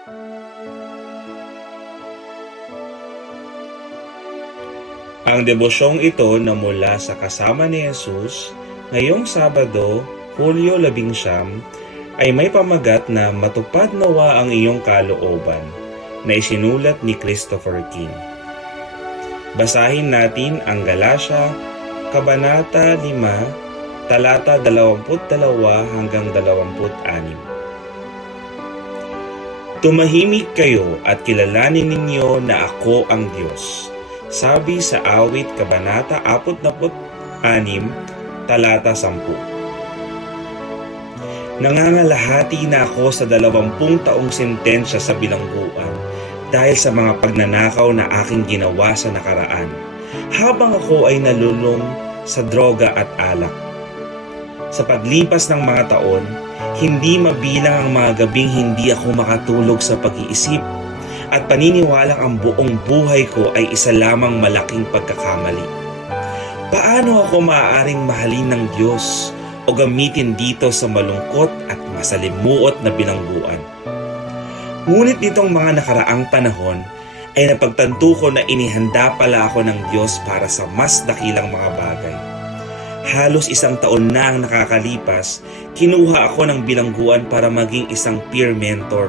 Ang debosyong ito na mula sa kasama ni Jesus ngayong Sabado, Hulyo 11, ay may pamagat na matupad nawa ang iyong kalooban na isinulat ni Christopher King. Basahin natin ang Galatia, Kabanata 5, talata 22 hanggang 26. Tumahimik kayo at kilalanin ninyo na ako ang Diyos. Sabi sa Awit, Kabanata 46, talata 10. Nangangalahati na ako sa 20 taong sentensya sa bilangguan dahil sa mga pagnanakaw na aking ginawa sa nakaraan, habang ako ay nalulong sa droga at alak. Sa paglipas ng mga taon, hindi mabilang ang mga gabing hindi ako makatulog sa pag-iisip at paniniwalang ang buong buhay ko ay isa lamang malaking pagkakamali. Paano ako maaaring mahalin ng Diyos o gamitin dito sa malungkot at masalimuot na bilangguan? Ngunit nitong mga nakaraang panahon ay napagtanto ko na inihanda pala ako ng Diyos para sa mas dakilang mga bagay. Halos 1 taon na ang nakakalipas, kinuha ako ng bilangguan para maging isang peer mentor.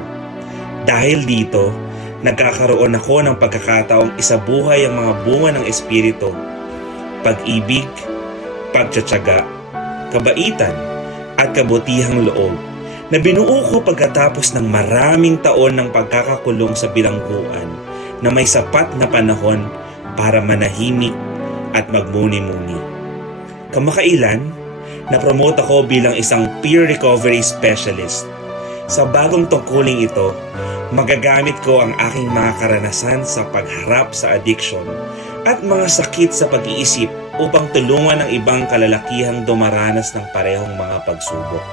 Dahil dito, nagkakaroon ako ng pagkakataong isabuhay ang mga bunga ng Espiritu: pag-ibig, pagtsatsaga, kabaitan, at kabutihang loob na binuo ko pagkatapos ng maraming taon ng pagkakakulong sa bilangguan na may sapat na panahon para manahimik at magmuni-muni. Kamakailan, na-promote ako bilang isang peer recovery specialist. Sa bagong tungkuling ito, magagamit ko ang aking mga karanasan sa pagharap sa addiction at mga sakit sa pag-iisip upang tulungan ang ibang kalalakihang dumaranas ng parehong mga pagsubok.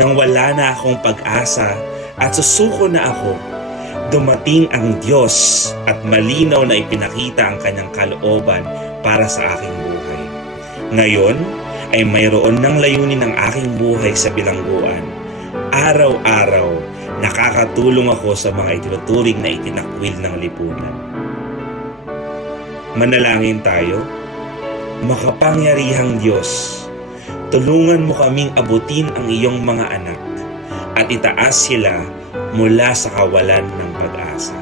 Nang wala na akong pag-asa at susuko na ako, dumating ang Diyos at malinaw na ipinakita ang kanyang kalooban para sa aking buhay. Ngayon ay mayroon ng layunin ang aking buhay sa bilangguan. Araw-araw, nakakatulong ako sa mga itinuturing na itinakwil ng lipunan. Manalangin tayo. Makapangyarihang Diyos, tulungan mo kaming abutin ang iyong mga anak at itaas sila mula sa kawalan ng pag-asa.